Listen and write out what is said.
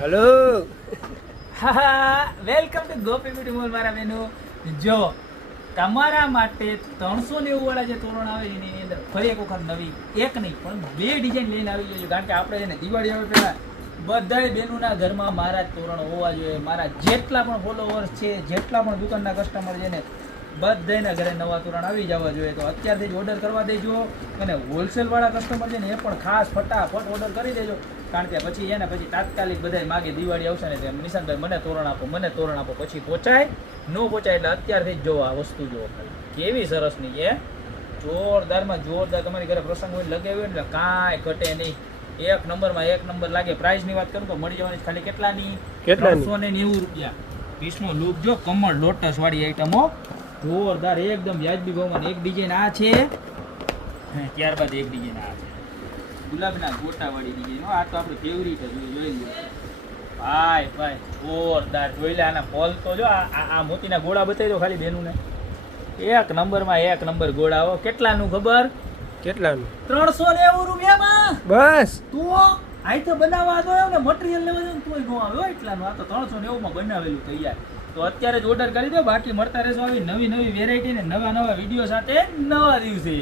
Hello. હા, welcome to Gopi beauty mall મારા બહેનો. જો તમારા માટે 390 વાળા જે તોરણ આવે એની અંદર ફરી એક વખત નવી એક નહીં પણ બે ડિઝાઇન લઈને આવી જોઈએ. કારણ કે આપણે એને દિવાળી આવે પહેલા બધાય બહેનોના ઘરમાં મારા જ તોરણ હોવા જોઈએ. મારા જેટલા પણ ફોલોવર્સ છે, જેટલા પણ દુકાનના કસ્ટમર છે ને બધાના ઘરે નવા તોરણ આવી જવા જોઈએ. તો અત્યારથી જ ઓર્ડર કરવા દેજો અને હોલસેલ વાળા કસ્ટમર છે ને એ પણ ખાસ ફટાફટ ઓર્ડર કરી દેજો. કારણ કે પછી એને પછી તાત્કાલિક બધા માગે દિવાળી આવશે ને તેમ નિશાંતભાઈ મને તોરણ આપો પછી પહોંચાય ન પહોંચાય. એટલે અત્યારથી જ જોવો આ વસ્તુ જોવો કેવી સરસની છે. જોરદારમાં જોરદાર તમારી ઘરે પ્રસંગ હોય લગાવ્યો એટલે કાંઈ ઘટે નહીં. એક નંબર લાગે. પ્રાઇસની વાત કરું તો મળી જવાની ખાલી કેટલાની 390 રૂપિયા. પીસનો લુક જો કમળ લોટસ વાળી આઈટમો જોરદાર એકદમ વ્યાજબી ભાવમાં. એક ડિઝાઇન આ છે ત્યારબાદ એક ડિઝાઇન આ છે ગુલાબના ગોટા વાળી ડિઝાઇન. આ તો આપણે ફેવરિટ જ જોઈ લો ભાઈ જોરદાર. જોઈ લે આના ફોલ તો જો આ મોતીના ગોળા બતાવી દો ખાલી બેનું ને. એક નંબર ગોળા હો. કેટલાનું ખબર? કેટલાનું? 390 રૂપિયામાં. બસ તો આઈ તો બનાવવા તો ને મટીરિયલ લેવા જાય તોય નો આવે એટલાનું. આ તો 390 માં બનાવેલું તૈયાર. તો અત્યારે જ ઓર્ડર કરી દો. બાકી મળતા રહેશો આવી નવી વેરાયટી ને નવા વિડીયો સાથે નવા દિવસે.